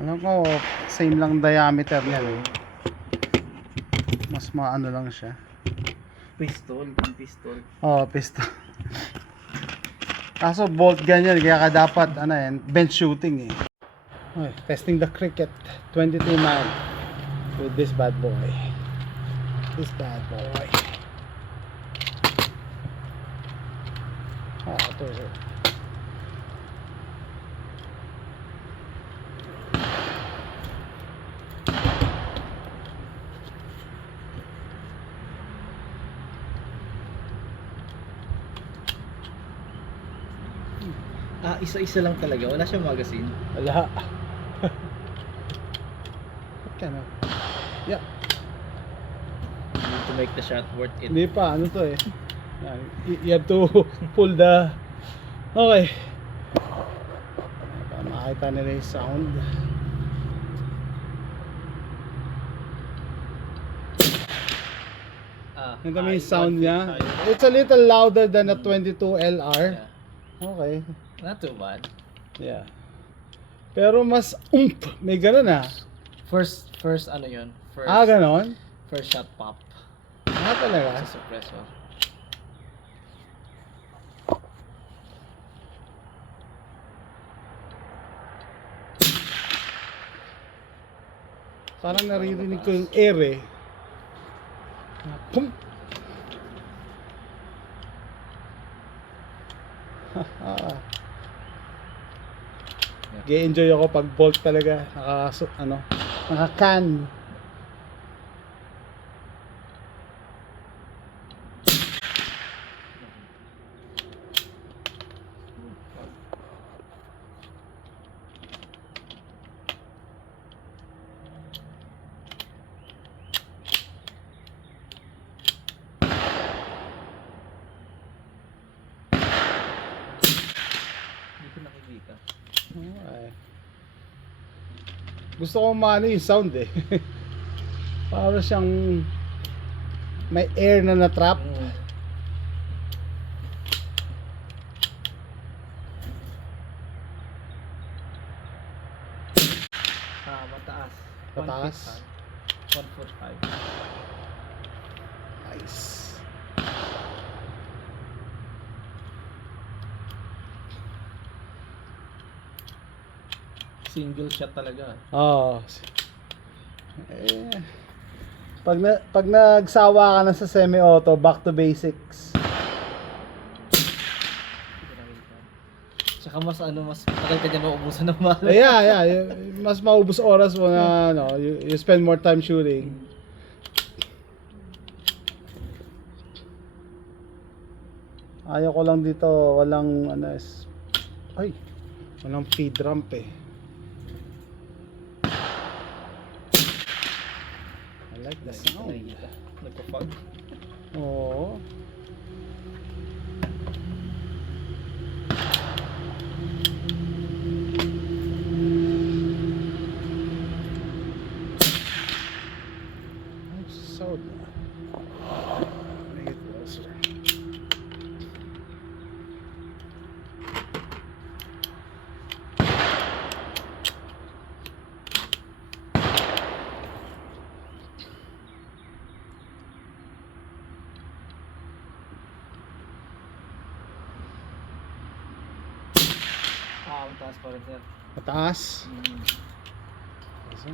Alam ko, same lang diameter niya eh. Mas maano lang siya. Pistol, pistol. Oh, piston. Kaso bolt ganyan, kaya ka dapat ano yan, bench shooting eh. Okay, testing the cricket 22 mag with this bad boy. This bad boy. Oh, ito siya. Ah, isa-isa lang talaga. Wala siyang magazine. Wala. What kind of... Yeah. You need to make the shot worth it. Hindi pa, ano to eh. Yan, you have to pull the... Okay. Para makita nila yung sound. Ito mo yung sound niya. It's a little louder than a 22 LR. Yeah. Okay. Not too bad. Yeah. Pero mas may ganun ah. First ano yun? First, Ganon? first shot pop. Talaga? Sa suppressor. Parang naririnig ko yung air eh. Pum! Ge-enjoy ako pag bolt talaga. Naka-can. Hindi ko nakikita. Okay. Gusto ko maano yung sound eh. Para siyang may air na na-trap. Mataas. Mataas? 145. Nice. Single shot talaga. Oh. Pag nagsawa ka na sa semi-auto, back to basics. Tsaka mas tagal ka dyan maubusan ng bala. Yeah. Mas maubos oras mo na you spend more time shooting. Ayaw ko lang dito, walang walang feed ramp eh. I like the sound. Nagpapag. Oo. So make it closer. Mataas pa rin, sir. Mataas. So,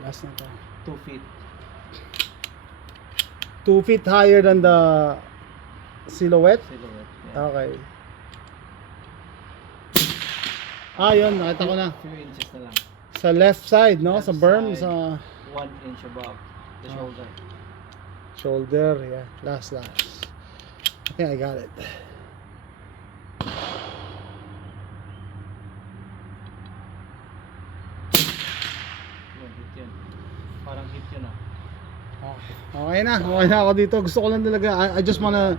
last na to. 2 feet. 2 feet higher than the silhouette. Silhouette. Yeah. Okay. Yun, nakita ko na. Few inches na lang. Sa left side, no? Left Sa berm, side. sa 1 inch above the shoulder. shoulder, yeah. Last. I think I got it. Hit yun. Parang hit yun ah. Okay na ako dito. Gusto ko lang talaga, I just wanna